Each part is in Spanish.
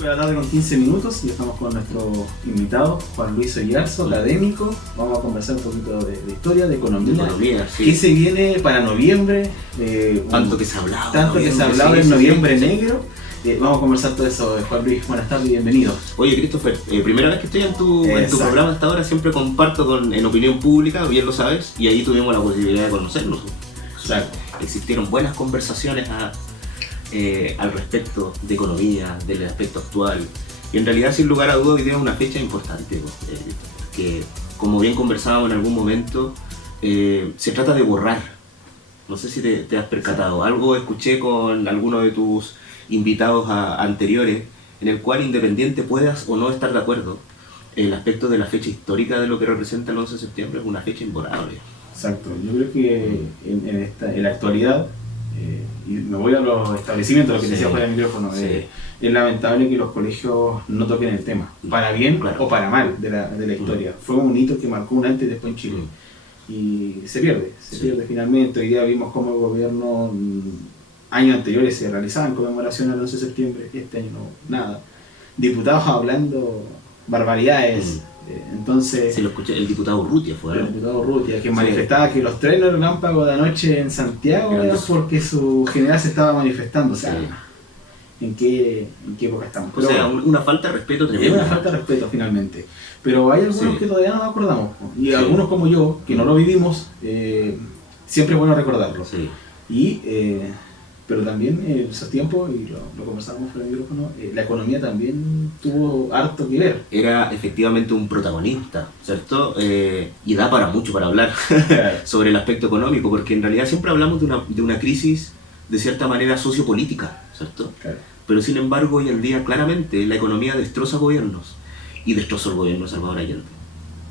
5 de la tarde con 15 minutos y estamos con nuestro invitado, Juan Luis Oyarzo, académico. Vamos a conversar un poquito de historia, de economía. Sí. ¿Qué se viene para noviembre? Tanto que se ha hablado. Tanto que se ha hablado en noviembre negro. Vamos a conversar todo eso. Juan Luis, buenas tardes y bienvenido. Oye, Christopher, primera vez que estoy en tu programa hasta ahora, siempre comparto en opinión pública, bien lo sabes, y ahí tuvimos la posibilidad de conocernos. Exacto. Existieron buenas conversaciones al respecto de economía, del aspecto actual, y en realidad, sin lugar a dudas, hoy día es una fecha importante, que como bien conversábamos en algún momento, se trata de borrar. No sé si te has percatado, algo escuché con alguno de tus invitados anteriores, en el cual, independiente puedas o no estar de acuerdo, el aspecto de la fecha histórica de lo que representa el 11 de septiembre es una fecha imborrable. Exacto, yo creo que en la actualidad, y me voy a los establecimientos, lo que decía fuera del micrófono, es lamentable que los colegios no toquen el tema, para bien o para mal de la historia. Fue un hito que marcó un antes y después en Chile. Y se pierde finalmente. Hoy día vimos cómo el gobierno, años anteriores se realizaban conmemoraciones al 11 de septiembre, y este año no, nada. Diputados hablando barbaridades. Entonces, sí, lo escuché, el diputado Urrutia fue, ¿no? El diputado Urrutia, que manifestaba que los trenes relámpagos de anoche en Santiago eran porque su general se estaba manifestando. O sea, ¿en qué época estamos? Pero, o sea, una falta de respeto tremenda. Es una falta de respeto finalmente. Pero hay algunos que todavía no nos acordamos. Y algunos como yo, que no lo vivimos, siempre es bueno recordarlo. Pero también en esos tiempos, y lo conversábamos fuera del micrófono, la economía también tuvo harto que ver. Era efectivamente un protagonista, ¿cierto? Y da para mucho para hablar sobre el aspecto económico, porque en realidad siempre hablamos de una crisis de cierta manera sociopolítica, ¿cierto? Claro. Pero sin embargo, hoy en día claramente la economía destroza gobiernos, y destrozó el gobierno de Salvador Allende.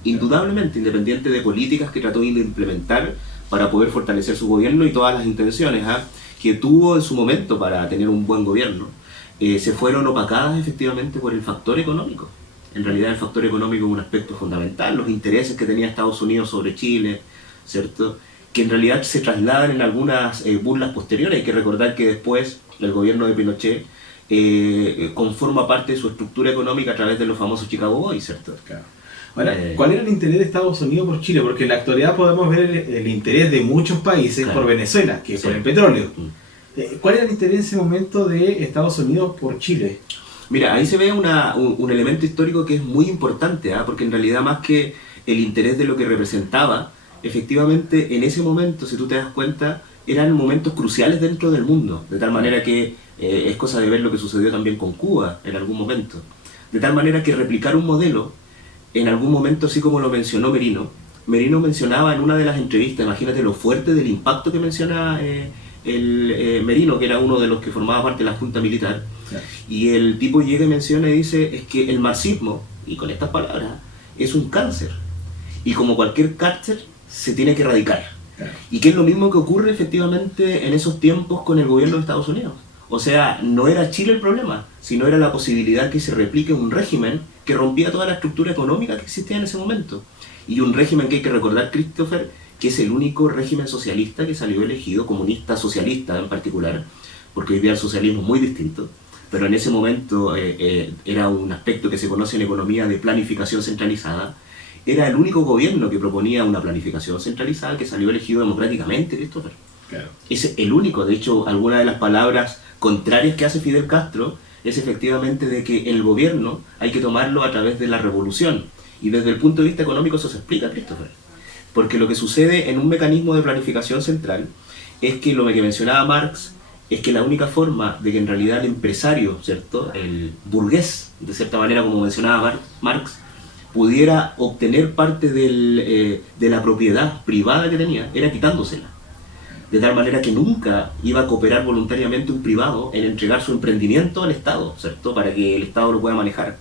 Indudablemente, independiente de políticas que trató de implementar para poder fortalecer su gobierno y todas las intenciones que tuvo en su momento para tener un buen gobierno, se fueron opacadas efectivamente por el factor económico. En realidad el factor económico es un aspecto fundamental, los intereses que tenía Estados Unidos sobre Chile, ¿cierto? Que en realidad se trasladan en algunas burlas posteriores. Hay que recordar que después el gobierno de Pinochet conforma parte de su estructura económica a través de los famosos Chicago Boys, ¿cierto? Claro. Ahora, ¿cuál era el interés de Estados Unidos por Chile? Porque en la actualidad podemos ver el interés de muchos países por Venezuela, que por el petróleo. ¿Cuál era el interés en ese momento de Estados Unidos por Chile? Mira, ahí se ve un elemento histórico que es muy importante, porque en realidad, más que el interés de lo que representaba, efectivamente en ese momento, si tú te das cuenta, eran momentos cruciales dentro del mundo, de tal manera que es cosa de ver lo que sucedió también con Cuba en algún momento, de tal manera que replicar un modelo en algún momento, así como lo mencionó Merino mencionaba en una de las entrevistas, imagínate lo fuerte del impacto que menciona Merino, que era uno de los que formaba parte de la Junta Militar, y el tipo llega y menciona y dice, es que el marxismo, y con estas palabras, es un cáncer, y como cualquier cáncer se tiene que erradicar. Y que es lo mismo que ocurre efectivamente en esos tiempos con el gobierno de Estados Unidos. O sea, no era Chile el problema, sino era la posibilidad que se replique un régimen que rompía toda la estructura económica que existía en ese momento. Y un régimen que hay que recordar, Christopher, que es el único régimen socialista que salió elegido, comunista socialista en particular, porque hoy día el socialismo es muy distinto, pero en ese momento era un aspecto que se conoce en economía de planificación centralizada. Era el único gobierno que proponía una planificación centralizada que salió elegido democráticamente, Christopher. Claro. Es el único. De hecho, alguna de las palabras contrarias que hace Fidel Castro es efectivamente de que el gobierno hay que tomarlo a través de la revolución. Y desde el punto de vista económico eso se explica, Christopher. Porque lo que sucede en un mecanismo de planificación central es que lo que mencionaba Marx es que la única forma de que en realidad el empresario, ¿cierto?, el burgués, de cierta manera como mencionaba Marx, pudiera obtener parte de la propiedad privada que tenía, era quitándosela. De tal manera que nunca iba a cooperar voluntariamente un privado en entregar su emprendimiento al Estado, ¿cierto?, para que el Estado lo pueda manejar.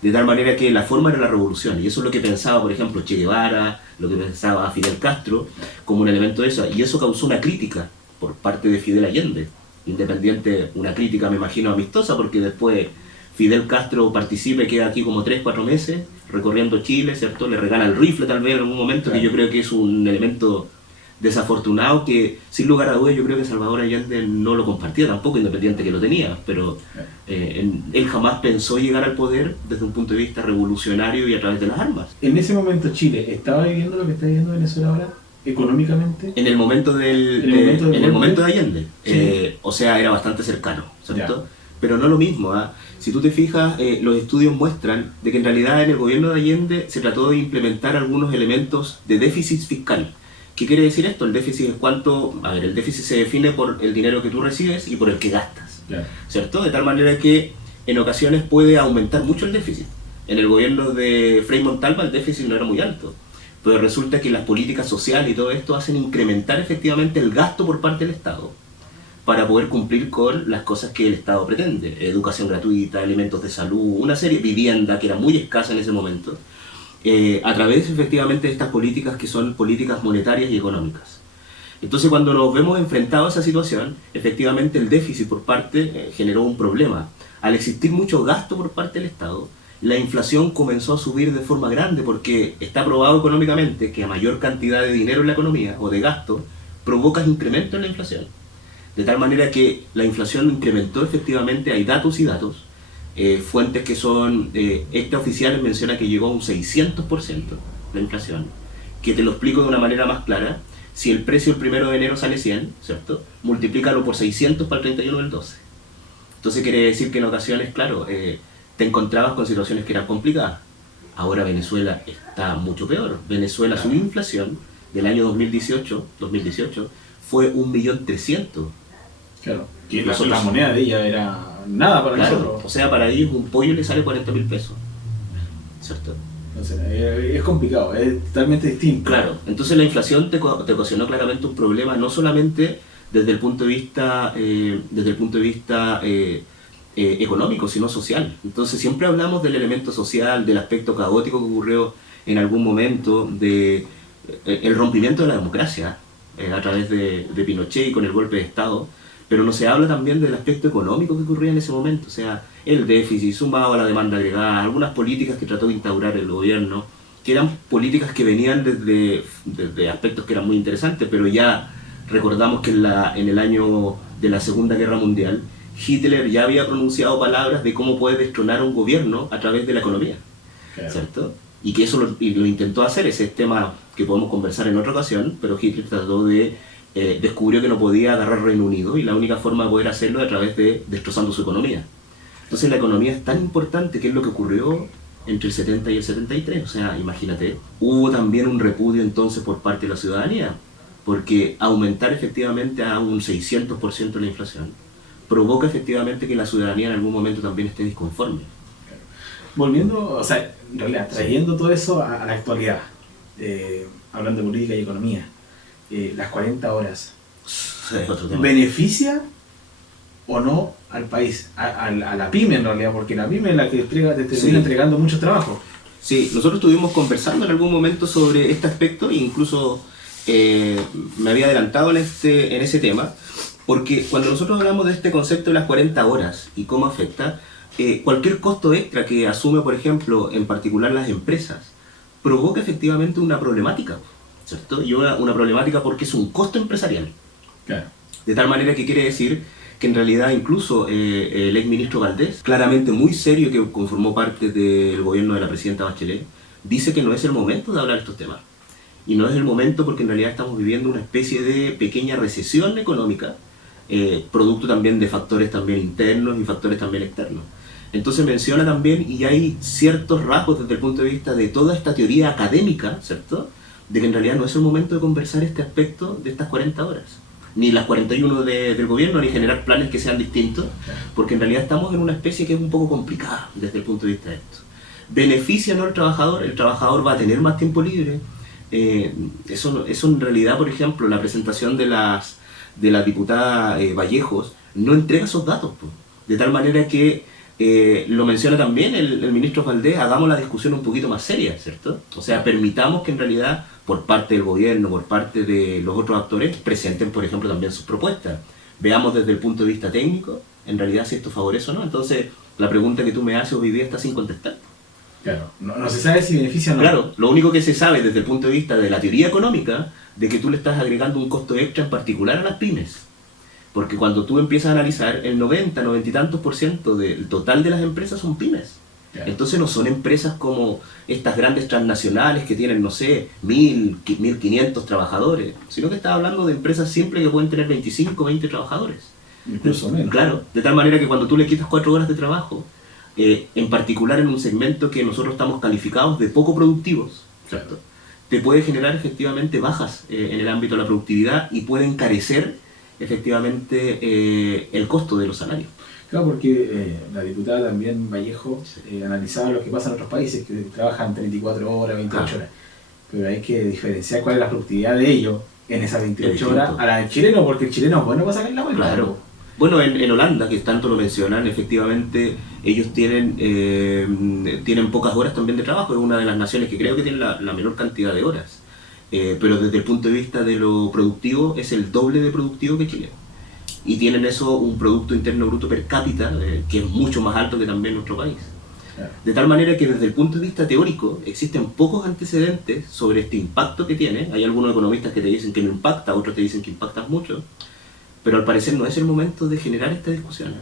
De tal manera que la forma era la revolución, y eso es lo que pensaba, por ejemplo, Che Guevara, lo que pensaba Fidel Castro, como un elemento de eso, y eso causó una crítica por parte de Fidel Allende, independiente, una crítica me imagino amistosa, porque después Fidel Castro participa y queda aquí como 3-4 meses, recorriendo Chile, ¿cierto? Le regala el rifle tal vez en algún momento, que yo creo que es un elemento desafortunado que, sin lugar a dudas, yo creo que Salvador Allende no lo compartía tampoco, independiente que lo tenía, pero él jamás pensó llegar al poder desde un punto de vista revolucionario y a través de las armas. En ese momento Chile estaba viviendo lo que está viviendo Venezuela ahora, económicamente. En el momento de Allende, sí. O sea, era bastante cercano, ¿cierto? Ya. Pero no lo mismo, ¿eh? Si tú te fijas, los estudios muestran de que en realidad en el gobierno de Allende se trató de implementar algunos elementos de déficit fiscal. ¿Qué quiere decir esto? El déficit es cuánto... A ver, el déficit se define por el dinero que tú recibes y por el que gastas, claro. ¿Cierto? De tal manera que en ocasiones puede aumentar mucho el déficit. En el gobierno de Frei Montalva el déficit no era muy alto, pero resulta que las políticas sociales y todo esto hacen incrementar efectivamente el gasto por parte del Estado para poder cumplir con las cosas que el Estado pretende. Educación gratuita, alimentos de salud, una serie de vivienda que era muy escasa en ese momento, a través efectivamente de estas políticas que son políticas monetarias y económicas. Entonces cuando nos vemos enfrentados a esa situación, efectivamente el déficit por parte generó un problema. Al existir mucho gasto por parte del Estado, la inflación comenzó a subir de forma grande porque está probado económicamente que a mayor cantidad de dinero en la economía o de gasto, provocas incremento en la inflación. De tal manera que la inflación incrementó efectivamente, hay datos y datos, fuentes que son extraoficiales mencionan que llegó a un 600% la inflación, que te lo explico de una manera más clara. Si el precio el 1 de enero sale 100, ¿cierto? Multiplícalo por 600 para el 31 del 12. Entonces quiere decir que en ocasiones, claro, te encontrabas con situaciones que eran complicadas. Ahora Venezuela está mucho peor. Venezuela, su inflación del año 2018 fue 1.300.000. Claro, que la moneda de ella era nada para nosotros. O sea, para ellos un pollo le sale 40.000 pesos, ¿cierto? Entonces, es complicado, es totalmente distinto. Claro, entonces la inflación te ocasionó claramente un problema, no solamente desde el punto de vista, económico, sino social. Entonces siempre hablamos del elemento social, del aspecto caótico que ocurrió en algún momento, de el rompimiento de la democracia a través de Pinochet y con el golpe de Estado, pero no se habla también del aspecto económico que ocurría en ese momento, o sea, el déficit sumado a la demanda agregada, algunas políticas que trató de instaurar el gobierno, que eran políticas que venían desde aspectos que eran muy interesantes, pero ya recordamos que en el año de la Segunda Guerra Mundial, Hitler ya había pronunciado palabras de cómo puede destronar a un gobierno a través de la economía, claro. ¿Cierto? Y que eso lo intentó hacer, ese tema que podemos conversar en otra ocasión, pero Hitler trató de descubrió que no podía agarrar Reino Unido y la única forma de poder hacerlo es a través de destrozando su economía. Entonces la economía es tan importante que es lo que ocurrió entre el 70 y el 73, o sea, imagínate. Hubo también un repudio entonces por parte de la ciudadanía, porque aumentar efectivamente a un 600% la inflación provoca efectivamente que la ciudadanía en algún momento también esté disconforme. Volviendo, o sea, en realidad, trayendo todo eso a la actualidad, hablando de política y economía, las 40 horas, ¿beneficia o no al país? A la pyme en realidad, porque la pyme es la que te termina entregando mucho trabajo. Sí, nosotros estuvimos conversando en algún momento sobre este aspecto e incluso me había adelantado en ese tema, porque cuando nosotros hablamos de este concepto de las 40 horas y cómo afecta, cualquier costo extra que asume, por ejemplo, en particular las empresas, provoca efectivamente una problemática, ¿cierto? Y una problemática porque es un costo empresarial. Claro. De tal manera que quiere decir que en realidad incluso el exministro Valdés, claramente muy serio, que conformó parte del gobierno de la presidenta Bachelet, dice que no es el momento de hablar de estos temas. Y no es el momento porque en realidad estamos viviendo una especie de pequeña recesión económica, producto también de factores también internos y factores también externos. Entonces menciona también, y hay ciertos rasgos desde el punto de vista de toda esta teoría académica, ¿cierto?, de que en realidad no es el momento de conversar este aspecto de estas 40 horas, ni las 41 del gobierno, ni generar planes que sean distintos, porque en realidad estamos en una especie que es un poco complicada desde el punto de vista de esto. ¿Beneficia o no al trabajador? El trabajador va a tener más tiempo libre. Eso en realidad, por ejemplo, la presentación de la diputada Vallejos no entrega esos datos, pues. De tal manera que lo menciona también el ministro Valdés, hagamos la discusión un poquito más seria, ¿cierto? O sea, permitamos que en realidad por parte del gobierno, por parte de los otros actores, presenten, por ejemplo, también sus propuestas. Veamos desde el punto de vista técnico, en realidad, si esto favorece o no. Entonces, la pregunta que tú me haces hoy día está sin contestar. Claro, no se sabe si beneficia o no. Claro, lo único que se sabe desde el punto de vista de la teoría económica, de que tú le estás agregando un costo extra en particular a las pymes. Porque cuando tú empiezas a analizar, el 90 y tantos % del total de las empresas son pymes. Claro. Entonces no son empresas como estas grandes transnacionales que tienen, no sé, 1000, 1500 trabajadores, sino que estás hablando de empresas simples que pueden tener 25, 20 trabajadores. Incluso menos. Claro, de tal manera que cuando tú le quitas 4 horas de trabajo, en particular en un segmento que nosotros estamos calificados de poco productivos, ¿cierto? Te puede generar efectivamente bajas en el ámbito de la productividad y puede encarecer efectivamente el costo de los salarios. Claro, porque la diputada también Vallejo analizaba lo que pasa en otros países que trabajan 34 horas, 28 horas, pero hay que diferenciar cuál es la productividad de ellos en esas 28 horas a la del chileno, porque el chileno es bueno para sacar la vuelta. Claro. Bueno, en Holanda, que tanto lo mencionan, efectivamente ellos tienen pocas horas también de trabajo, es una de las naciones que creo que tiene la menor cantidad de horas, pero desde el punto de vista de lo productivo es el doble de productivo que Chile. Y tienen eso un Producto Interno Bruto per cápita que es mucho más alto que también nuestro país. Claro. De tal manera que desde el punto de vista teórico existen pocos antecedentes sobre este impacto que tiene. Hay algunos economistas que te dicen que no impacta, otros te dicen que impacta mucho. Pero al parecer no es el momento de generar esta discusión.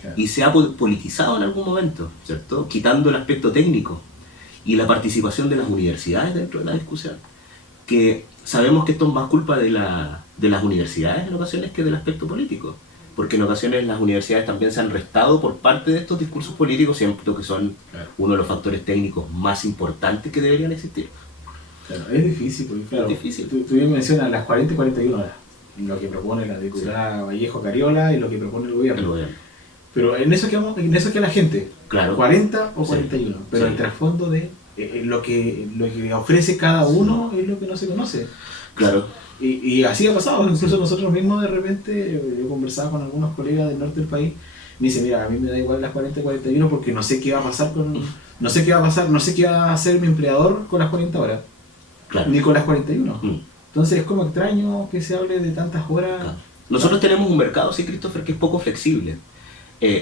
Claro. Y se ha politizado en algún momento, ¿cierto? Quitando el aspecto técnico y la participación de las universidades dentro de la discusión. Que sabemos que esto es más culpa de las universidades en ocasiones que del aspecto político. Porque en ocasiones las universidades también se han restado por parte de estos discursos políticos, siempre que son uno de los factores técnicos más importantes que deberían existir. Claro, es difícil, porque claro, es difícil. Tú bien mencionas las 40 y 41 horas. Lo que propone la diputada Vallejo Cariola y lo que propone el gobierno. Pero en eso queda la gente, claro. 40 o 41, pero el trasfondo de lo que ofrece cada uno es lo que no se conoce. Claro. Y así ha pasado, incluso nosotros mismos de repente, yo conversaba con algunos colegas del norte del país, me dice, mira, a mí me da igual las 40 y 41 porque no sé qué va a pasar no sé qué va a hacer mi empleador con las 40 horas, claro. Ni con las 41. Entonces es como extraño que se hable de tantas horas. Claro. Nosotros tenemos un mercado, sí, Christopher, que es poco flexible.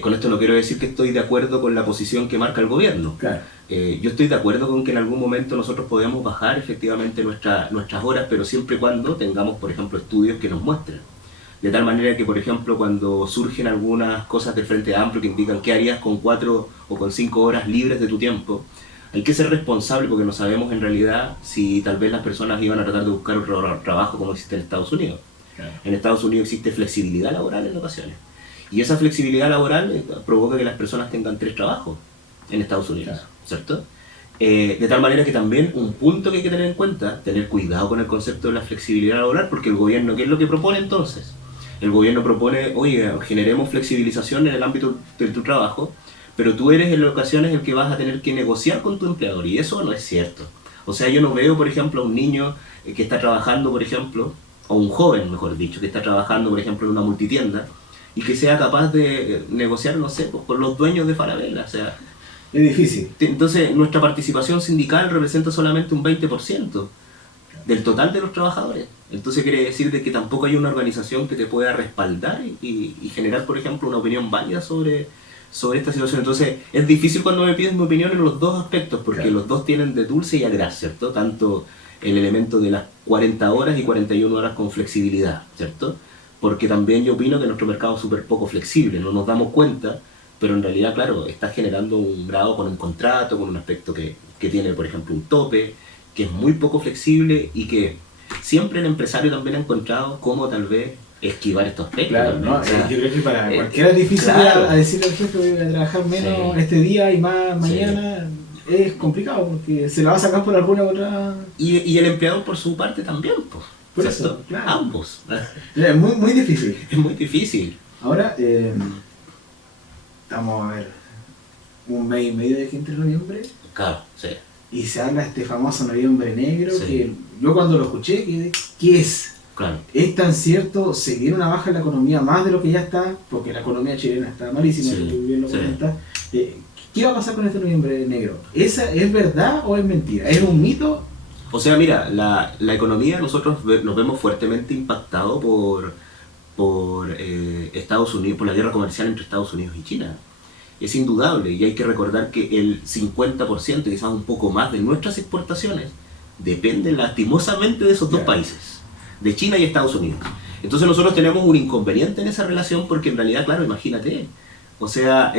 Con esto no quiero decir que estoy de acuerdo con la posición que marca el gobierno. Claro. Yo estoy de acuerdo con que en algún momento nosotros podemos bajar efectivamente nuestras horas, pero siempre y cuando tengamos, por ejemplo, estudios que nos muestren. De tal manera que, por ejemplo, cuando surgen algunas cosas del Frente Amplio que indican qué harías con 4 o con 5 horas libres de tu tiempo, hay que ser responsable porque no sabemos en realidad si tal vez las personas iban a tratar de buscar otro trabajo como existe en Estados Unidos. Claro. En Estados Unidos existe flexibilidad laboral en ocasiones. Y esa flexibilidad laboral provoca que las personas tengan 3 trabajos en Estados Unidos, claro. ¿Cierto? De tal manera que también un punto que hay que tener en cuenta, tener cuidado con el concepto de la flexibilidad laboral, porque el gobierno, ¿qué es lo que propone entonces? El gobierno propone, oye, generemos flexibilización en el ámbito de tu trabajo, pero tú eres en ocasiones el que vas a tener que negociar con tu empleador, y eso no es cierto. O sea, yo no veo, por ejemplo, a un niño que está trabajando, por ejemplo, o un joven, mejor dicho, que está trabajando, por ejemplo, en una multitienda, y que sea capaz de negociar, no sé, pues, con los dueños de Falabella, o sea... Es difícil. Entonces, nuestra participación sindical representa solamente un 20% del total de los trabajadores. Entonces quiere decir de que tampoco hay una organización que te pueda respaldar y generar, por ejemplo, una opinión válida sobre esta situación. Entonces es difícil cuando me pides mi opinión en los dos aspectos, porque claro. Los dos tienen de dulce y agraz, ¿cierto? Tanto el elemento de las 40 horas y 41 horas con flexibilidad, ¿cierto? Porque también yo opino que nuestro mercado es súper poco flexible, no nos damos cuenta, pero en realidad, claro, está generando un grado con un contrato, con un aspecto que tiene, por ejemplo, un tope, que es muy poco flexible y que siempre el empresario también ha encontrado cómo tal vez esquivar estos aspectos. Claro, ¿no? O sea, yo creo que para cualquiera es difícil claro. a decirle al jefe voy a trabajar menos este día y más mañana, es complicado porque se la va a sacar por alguna otra... Y el empleador por su parte también, pues. Por eso, claro. Ambos. Es muy, muy difícil. Es muy difícil. Ahora, estamos a ver, un mes y medio de que entre noviembre. Claro, sí. Y se habla este famoso noviembre negro, que yo cuando lo escuché, ¿qué es? Claro. ¿Es tan cierto? ¿Se viene una baja en la economía más de lo que ya está? Porque la economía chilena está malísima, sí, tú bien lo comentas. ¿Qué va a pasar con este noviembre negro? ¿Es verdad o es mentira? ¿Es un mito? O sea, mira, la economía nosotros nos vemos fuertemente impactados por Estados Unidos, por la guerra comercial entre Estados Unidos y China. es indudable, y hay que recordar que el 50%, quizás un poco más, de nuestras exportaciones dependen lastimosamente de esos dos países, de China y Estados Unidos. Entonces nosotros tenemos un inconveniente en esa relación porque en realidad, claro, imagínate, o sea,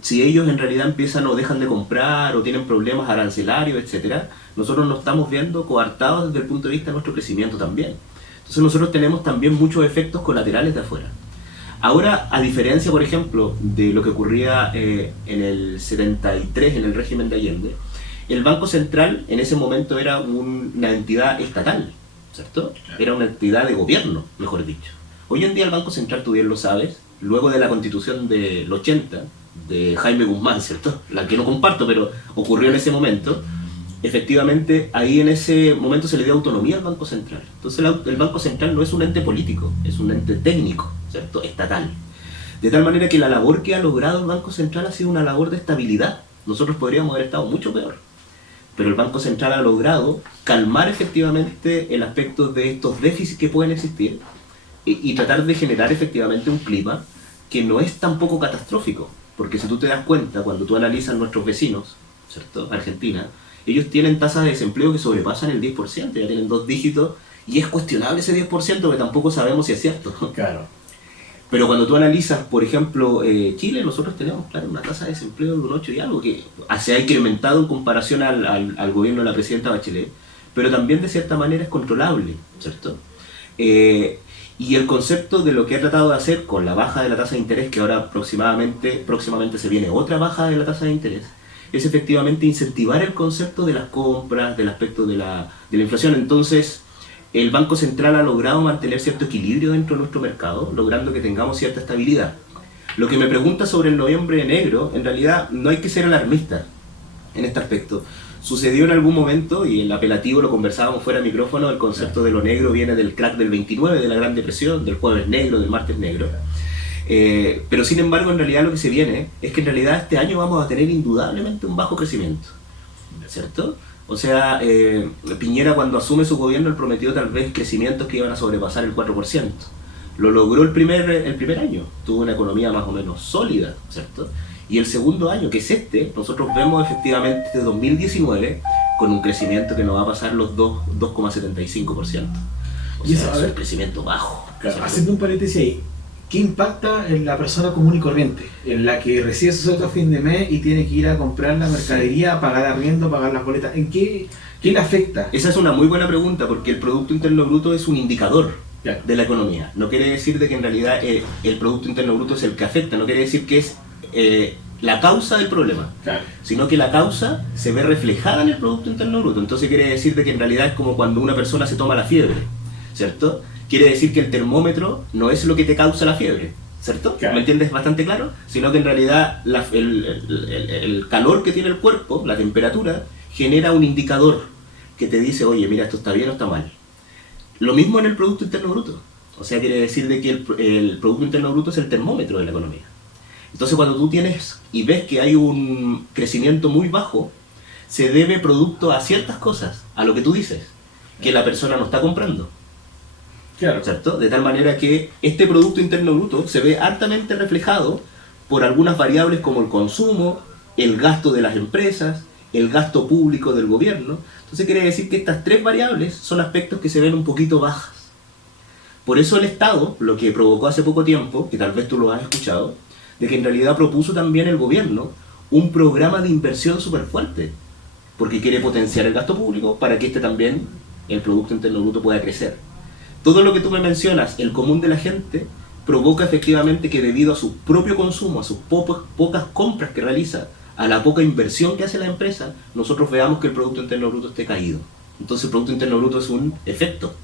si ellos en realidad empiezan o dejan de comprar o tienen problemas arancelarios, etcétera, nosotros nos estamos viendo coartados desde el punto de vista de nuestro crecimiento también. Entonces nosotros tenemos también muchos efectos colaterales de afuera. Ahora, a diferencia, por ejemplo, de lo que ocurría en el 73, en el régimen de Allende, el Banco Central en ese momento era una entidad estatal, ¿cierto? Era una entidad de gobierno, mejor dicho. Hoy en día el Banco Central, tú bien lo sabes, luego de la Constitución del 80, de Jaime Guzmán, ¿cierto? La que no comparto, pero ocurrió en ese momento. Efectivamente, ahí en ese momento se le dio autonomía al Banco Central. Entonces el Banco Central no es un ente político, es un ente técnico, ¿cierto? Estatal. De tal manera que la labor que ha logrado el Banco Central ha sido una labor de estabilidad. Nosotros podríamos haber estado mucho peor. Pero el Banco Central ha logrado calmar efectivamente el aspecto de estos déficits que pueden existir y tratar de generar efectivamente un clima que no es tampoco catastrófico. Porque si tú te das cuenta, cuando tú analizas nuestros vecinos, ¿cierto? Argentina, ellos tienen tasas de desempleo que sobrepasan el 10%, ya tienen 2 dígitos, y es cuestionable ese 10% porque tampoco sabemos si es cierto. Claro. Pero cuando tú analizas, por ejemplo, Chile, nosotros tenemos, claro, una tasa de desempleo de un 8 y algo, que se ha incrementado en comparación al gobierno de la presidenta Bachelet, pero también de cierta manera es controlable, ¿cierto? Y el concepto de lo que ha tratado de hacer con la baja de la tasa de interés, que ahora próximamente se viene otra baja de la tasa de interés, es efectivamente incentivar el concepto de las compras, del aspecto de la inflación. Entonces, el Banco Central ha logrado mantener cierto equilibrio dentro de nuestro mercado, logrando que tengamos cierta estabilidad. Lo que me pregunta sobre el noviembre negro, en realidad no hay que ser alarmista en este aspecto. Sucedió en algún momento, y el apelativo lo conversábamos fuera de micrófono, el concepto de lo negro viene del crack del 29, de la Gran Depresión, del jueves negro, del martes negro. Pero sin embargo, en realidad lo que se viene es que en realidad este año vamos a tener indudablemente un bajo crecimiento, ¿cierto? O sea, Piñera cuando asume su gobierno, él prometió tal vez crecimientos que iban a sobrepasar el 4%. Lo logró el primer año, tuvo una economía más o menos sólida, ¿cierto? Y el segundo año, que es nosotros vemos efectivamente este 2019 con un crecimiento que no va a pasar los 2,75%. O sea, es un crecimiento bajo. Claro, haciendo un paréntesis ahí, ¿qué impacta en la persona común y corriente? En la que recibe su sueldo a fin de mes y tiene que ir a comprar la mercadería, pagar arriendo, pagar las boletas. ¿En qué le afecta? Esa es una muy buena pregunta, porque el Producto Interno Bruto es un indicador de la economía. No quiere decir de que en realidad el Producto Interno Bruto es el que afecta, no quiere decir que es la causa del problema, sino que la causa se ve reflejada en el Producto Interno Bruto. Entonces quiere decir de que en realidad es como cuando una persona se toma la fiebre, ¿cierto? Quiere decir que el termómetro no es lo que te causa la fiebre, ¿cierto? ¿Me entiendes? Bastante claro. Sino que en realidad el calor que tiene el cuerpo, la temperatura, genera un indicador que te dice, oye, mira, esto está bien o está mal. Lo mismo en el Producto Interno Bruto. O sea, quiere decir de que el Producto Interno Bruto es el termómetro de la economía. Entonces, cuando tú tienes y ves que hay un crecimiento muy bajo, se debe producto a ciertas cosas, a lo que tú dices, que la persona no está comprando. Claro. ¿Cierto? De tal manera que este Producto Interno Bruto se ve altamente reflejado por algunas variables como el consumo, el gasto de las empresas, el gasto público del gobierno. Entonces quiere decir que estas 3 variables son aspectos que se ven un poquito bajas. Por eso el Estado, lo que provocó hace poco tiempo, que tal vez tú lo has escuchado, de que en realidad propuso también el gobierno un programa de inversión súper fuerte, porque quiere potenciar el gasto público para que también, el Producto Interno Bruto, pueda crecer. Todo lo que tú me mencionas, el común de la gente, provoca efectivamente que debido a su propio consumo, a sus pocas compras que realiza, a la poca inversión que hace la empresa, nosotros veamos que el Producto Interno Bruto esté caído. Entonces el Producto Interno Bruto es un efecto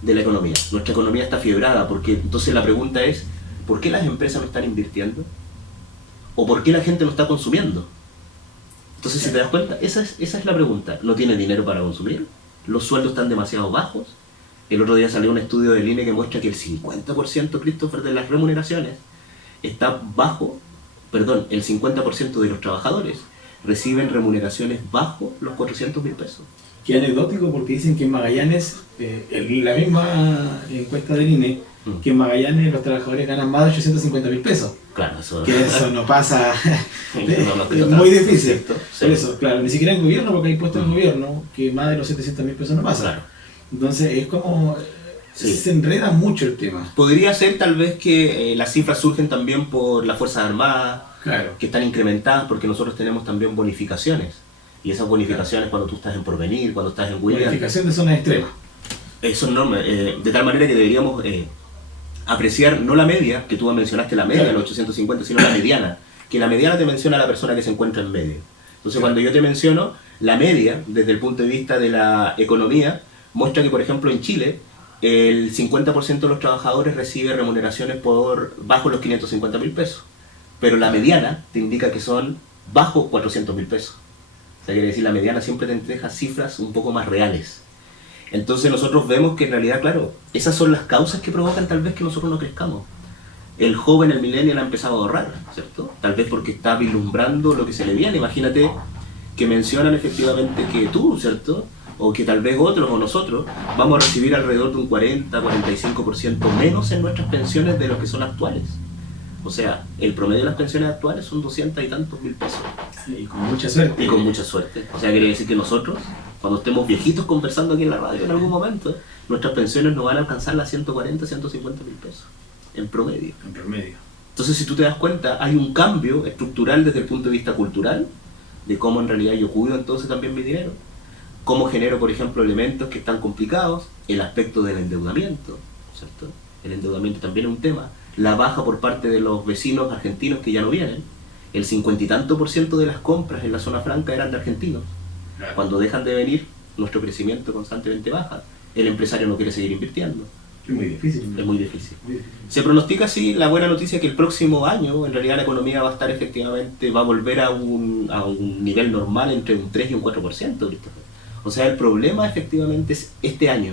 de la economía. Nuestra economía está fiebrada, porque entonces la pregunta es, ¿por qué las empresas no están invirtiendo? ¿O por qué la gente no está consumiendo? Entonces, si te das cuenta, esa es la pregunta. ¿No tiene dinero para consumir? ¿Los sueldos están demasiado bajos? El otro día salió un estudio del INE que muestra que el 50%, Christopher, de las remuneraciones está bajo, el 50% de los trabajadores reciben remuneraciones bajo los 400.000 pesos. Que anecdótico porque dicen que en Magallanes, la misma encuesta del INE, que en Magallanes los trabajadores ganan más de 850.000 pesos. Claro, eso, que eso no pasa, no, es muy difícil. Sí. Por eso, claro, ni siquiera en gobierno, porque hay puestos en gobierno que más de los 700.000 pesos no pasa. Claro. Entonces es como, se enreda mucho el tema. Podría ser tal vez que las cifras surgen también por las Fuerzas Armadas, claro, que están incrementadas porque nosotros tenemos también bonificaciones. Y esas bonificaciones, cuando tú estás en Porvenir, cuando estás en William... Bonificación de zonas extremas. Son enormes, de tal manera que deberíamos apreciar no la media, que tú mencionaste la media, claro, los 850, sino la mediana. Que la mediana te menciona a la persona que se encuentra en medio. Entonces, claro, cuando yo te menciono la media, desde el punto de vista de la economía, muestra que, por ejemplo, en Chile, el 50% de los trabajadores recibe remuneraciones por bajo los 550.000 pesos. Pero la mediana te indica que son bajo 400.000 pesos. O sea, quiere decir, la mediana siempre te entrega cifras un poco más reales. Entonces nosotros vemos que en realidad, claro, esas son las causas que provocan tal vez que nosotros no crezcamos. El joven, el millennial, ha empezado a ahorrar, ¿cierto? Tal vez porque está vislumbrando lo que se le viene. Imagínate que mencionan efectivamente que tú, ¿cierto? O que tal vez otros o nosotros vamos a recibir alrededor de un 40-45% menos en nuestras pensiones de lo que son actuales. O sea, el promedio de las pensiones actuales son 200 y tantos mil pesos. Y con mucha suerte. Y con mucha suerte. O sea, quiere decir que nosotros, cuando estemos viejitos conversando aquí en la radio en algún momento, nuestras pensiones no van a alcanzar las 140, 150 mil pesos. En promedio. En promedio. Entonces, si tú te das cuenta, hay un cambio estructural desde el punto de vista cultural, de cómo en realidad yo cuido entonces también mi dinero, cómo genero, por ejemplo, elementos que están complicados, el aspecto del endeudamiento, ¿cierto? El endeudamiento también es un tema. La baja por parte de los vecinos argentinos que ya no vienen. El 50 y tanto % de las compras en la zona franca eran de argentinos. Claro. Cuando dejan de venir, nuestro crecimiento constantemente baja. El empresario no quiere seguir invirtiendo. Es muy difícil. Es muy difícil. Se pronostica así la buena noticia que el próximo año en realidad la economía va a estar efectivamente, va a volver a un nivel normal entre un 3 y un 4%, Christopher. O sea, el problema efectivamente es este año,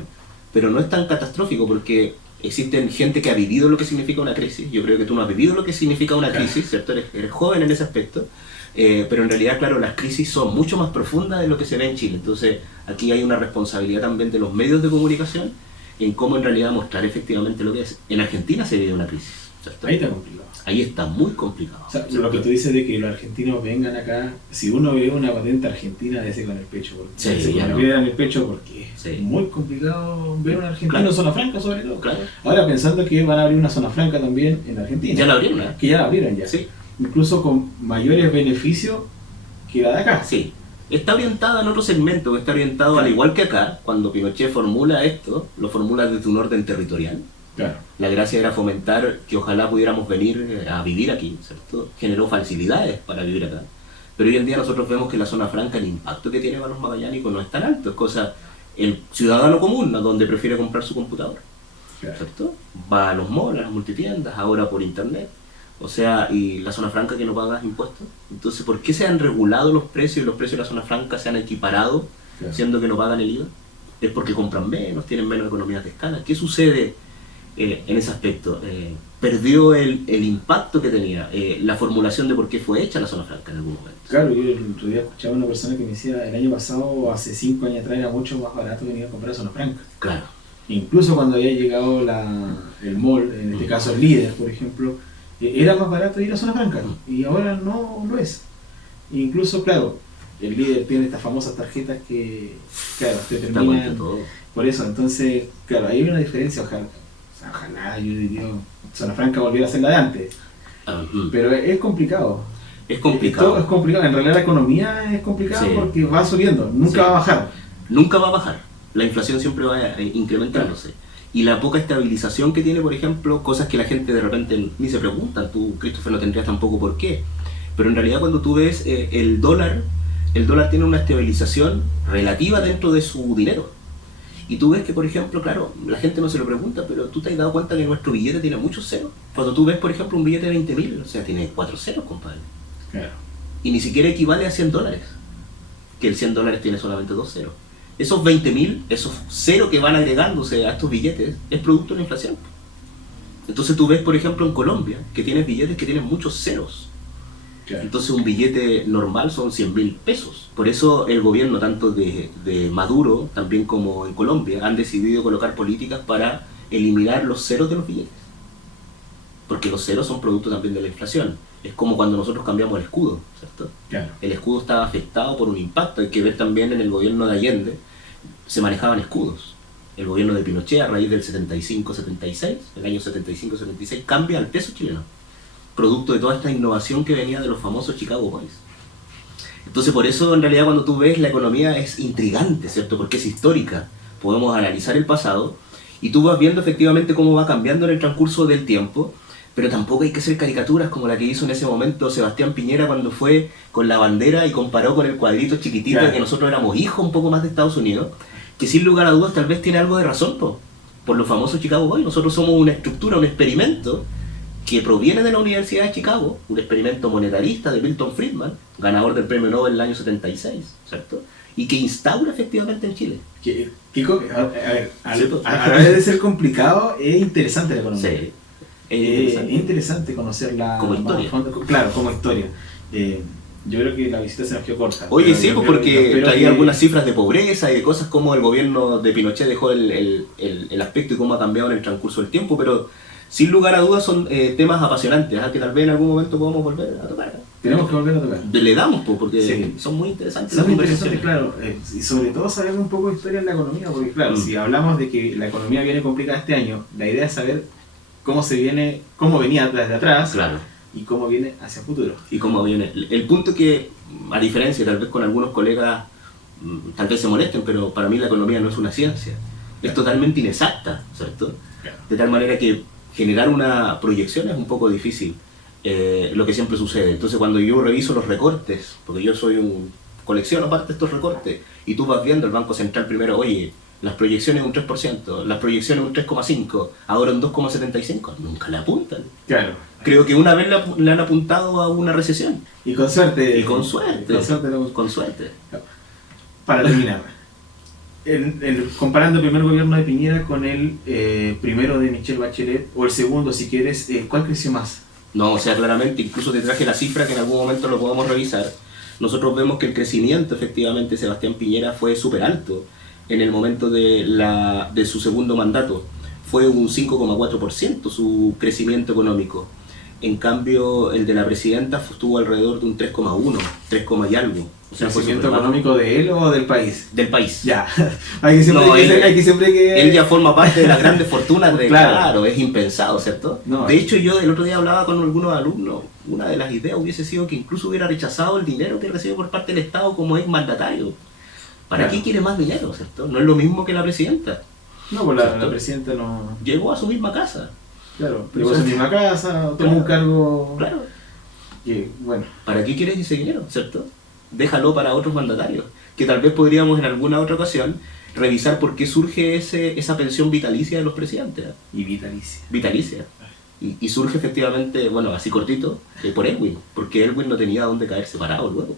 pero no es tan catastrófico porque existen gente que ha vivido lo que significa una crisis. Yo creo que tú no has vivido lo que significa una crisis, ¿cierto? Eres joven en ese aspecto, pero en realidad, claro, las crisis son mucho más profundas de lo que se ve en Chile. Entonces, aquí hay una responsabilidad también de los medios de comunicación en cómo en realidad mostrar efectivamente lo que es. En Argentina se vive una crisis, ¿cierto? Ahí está complicado. Ahí está muy complicado. O sea, lo que tú dices de que los argentinos vengan acá, si uno ve una patente argentina, debe ser con el pecho. Porque sí, con en el pecho porque es muy complicado ver un argentino en zona franca, sobre todo. Claro. Ahora pensando que van a abrir una zona franca también en Argentina. Ya la abrieron, ¿eh? Que ya la abrieron ya. Sí. Incluso con mayores beneficios que la de acá. Sí. Está orientada en otro segmento, está orientado, claro, al igual que acá, cuando Pinochet formula esto, lo formula desde un orden territorial. Claro. La gracia era fomentar que ojalá pudiéramos venir a vivir aquí, ¿cierto? Generó facilidades para vivir acá. Pero hoy en día nosotros vemos que la zona franca, el impacto que tiene para los magallánicos no es tan alto. Es cosa, el ciudadano común, ¿no? Donde prefiere comprar su computador, claro, ¿cierto? Va a los malls, a las multitiendas, ahora por internet. O sea, y la zona franca que no paga impuestos. Entonces, ¿por qué se han regulado los precios y los precios de la zona franca se han equiparado, claro, siendo que no pagan el IVA? Es porque compran menos, tienen menos economías de escala. ¿Qué sucede en ese aspecto? Perdió el impacto que tenía la formulación de por qué fue hecha la zona franca en algún momento. Claro, yo el otro día escuchaba a una persona que me decía, el año pasado, hace 5 años atrás, era mucho más barato venir a comprar zona franca. Claro. Incluso cuando había llegado el mall, en este caso el Líder, por ejemplo, era más barato ir a zona franca, y ahora no lo es. Incluso, claro, el Líder tiene estas famosas tarjetas que, claro, te terminan todo. Por eso, entonces, claro, hay una diferencia, ojalá yo diría, zona franca volviera a ser la de antes. Pero es complicado. Es complicado. Todo es complicado. En realidad la economía es complicada, sí, porque va subiendo, nunca va a bajar. Nunca va a bajar. La inflación siempre va incrementándose. Claro. Y la poca estabilización que tiene, por ejemplo, cosas que la gente de repente ni se pregunta, tú, Christopher, no tendrías tampoco por qué. Pero en realidad cuando tú ves el dólar tiene una estabilización relativa dentro de su dinero. Y tú ves que, por ejemplo, claro, la gente no se lo pregunta, pero tú te has dado cuenta que nuestro billete tiene muchos ceros. Cuando tú ves, por ejemplo, un billete de 20.000, o sea, tiene 4 ceros, compadre. Claro. Y ni siquiera equivale a $100, que el $100 tiene solamente 2 ceros. Esos 20.000, esos ceros que van agregándose a estos billetes, es producto de la inflación. Entonces tú ves, por ejemplo, en Colombia, que tienes billetes que tienen muchos ceros. Claro. Entonces un billete normal son 100.000 pesos. Por eso el gobierno, tanto de Maduro, también como en Colombia, han decidido colocar políticas para eliminar los ceros de los billetes. Porque los ceros son producto también de la inflación. Es como cuando nosotros cambiamos el escudo, ¿cierto? Claro. El escudo estaba afectado por un impacto. Hay que ver también en el gobierno de Allende, se manejaban escudos. El gobierno de Pinochet, a raíz del 75-76, el año 75-76, cambia al peso chileno, producto de toda esta innovación que venía de los famosos Chicago Boys. Entonces, por eso, en realidad, cuando tú ves la economía es intrigante, ¿cierto? Porque es histórica. Podemos analizar el pasado y tú vas viendo efectivamente cómo va cambiando en el transcurso del tiempo, pero tampoco hay que hacer caricaturas como la que hizo en ese momento Sebastián Piñera cuando fue con la bandera y comparó con el cuadrito chiquitito, claro, de que nosotros éramos hijos un poco más de Estados Unidos, que sin lugar a dudas tal vez tiene algo de razón por los famosos Chicago Boys. Nosotros somos una estructura, un experimento que proviene de la Universidad de Chicago, un experimento monetarista de Milton Friedman, ganador del premio Nobel en el año 76, ¿cierto? Y que instaura efectivamente en Chile. A través de ser complicado, es interesante la economía. Sí. Es interesante conocerla como historia. Claro, como historia. Yo creo que la visita se nos quedó corta. Oye, sí, porque traía algunas cifras de pobreza y de cosas como el gobierno de Pinochet dejó el aspecto y cómo ha cambiado en el transcurso del tiempo, pero sin lugar a dudas son temas apasionantes, que tal vez en algún momento podamos volver a tocar. Tenemos que volver a tocar. Le damos, porque sí, son muy interesantes. Son muy interesantes, claro. Y sobre todo saber un poco de historia en la economía, porque claro, si hablamos de que la economía viene complicada este año, la idea es saber cómo venía desde atrás, claro, y cómo viene hacia el futuro. Y cómo viene. El punto que, a diferencia, tal vez con algunos colegas, tal vez se molesten, pero para mí la economía no es una ciencia. Es totalmente inexacta, ¿cierto? Claro. De tal manera que generar una proyección es un poco difícil, lo que siempre sucede. Entonces cuando yo reviso los recortes, porque yo colecciono aparte de estos recortes, y tú vas viendo el Banco Central primero, oye, las proyecciones un 3%, las proyecciones un 3,5%, ahora un 2,75%, nunca le apuntan. Claro. Creo que una vez le han apuntado a una recesión. Y con suerte. Y con suerte. Con suerte. Para terminar, comparando el primer gobierno de Piñera con el primero de Michelle Bachelet, o el segundo si quieres, ¿cuál creció más? No, o sea, claramente, incluso te traje la cifra que en algún momento lo podamos revisar. Nosotros vemos que el crecimiento efectivamente de Sebastián Piñera fue súper alto en el momento de su segundo mandato. Fue un 5,4% su crecimiento económico. En cambio, el de la presidenta estuvo alrededor de un 3,1, 3, y algo. O sea, ¿crecimiento económico de él o del país? Del país. Ya. hay que siempre que... Él ya forma parte de las grandes fortunas de... Claro, es impensado, ¿cierto? No, de hecho, yo el otro día hablaba con algunos alumnos, una de las ideas hubiese sido que incluso hubiera rechazado el dinero que recibe por parte del Estado como ex mandatario. ¿Para qué quiere más dinero, cierto? No es lo mismo que la presidenta. No, pues la presidenta no... Llegó a su misma casa. Claro, llegó a su misma casa, tomó un cargo... Claro. Y, bueno. ¿Para qué quieres ese dinero, cierto? Déjalo para otros mandatarios, que tal vez podríamos en alguna otra ocasión revisar por qué surge esa pensión vitalicia de los presidentes. Y vitalicia. Vitalicia. Y surge efectivamente, bueno, así cortito, por Elwin, porque Elwin no tenía dónde caerse parado luego.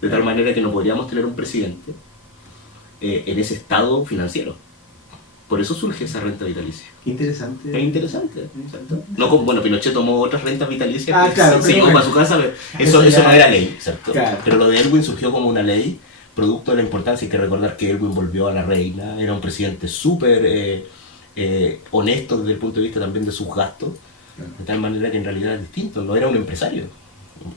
De tal manera que no podríamos tener un presidente en ese estado financiero. Por eso surge esa renta vitalicia. Interesante. Es interesante, ¿cierto? No como, bueno, Pinochet tomó otras rentas vitalicias claro, se llevó para su casa, eso no era ley, ¿cierto? Claro. Pero lo de Elwin surgió como una ley, producto de la importancia. Hay que recordar que Elwin volvió a la reina, era un presidente súper honesto desde el punto de vista también de sus gastos, de tal manera que en realidad es distinto, no era un empresario.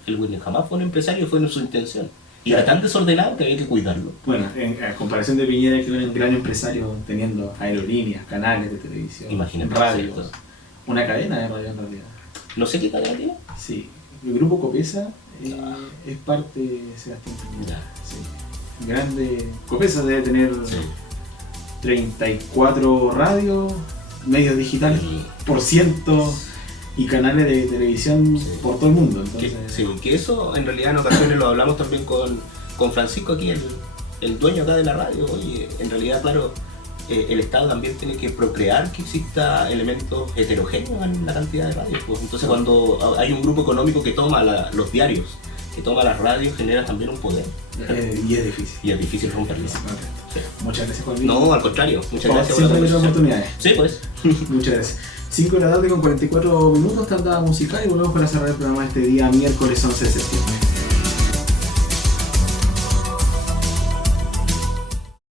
Elwin jamás fue un empresario, fue su intención. Y era tan desordenado que había que cuidarlo. Bueno, a comparación de Piñera, que era un gran empresario teniendo aerolíneas, canales de televisión, imagínate, radios, una cadena de radio en realidad. No sé qué cadena tiene. Sí, el grupo Copesa es parte de Sebastián Piñera. Sí. Grande. Copesa debe tener 34 radios, medios digitales por ciento. Y canales de televisión por todo el mundo. Entonces... que eso en realidad en ocasiones lo hablamos también con Francisco aquí, el dueño acá de la radio. Oye, en realidad, claro, el Estado también tiene que procrear que exista elementos heterogéneos en la cantidad de radios. Pues. Entonces cuando hay un grupo económico que toma los diarios, que toma las radios, genera también un poder. Y es difícil. Y es difícil romperlo. Sí. Muchas gracias, Juan. No, al contrario. Muchas gracias por la oportunidad. Sí, pues. Muchas gracias. 5 de la tarde con 44 minutos, tanda musical y volvemos para cerrar el programa este día miércoles 11 de septiembre.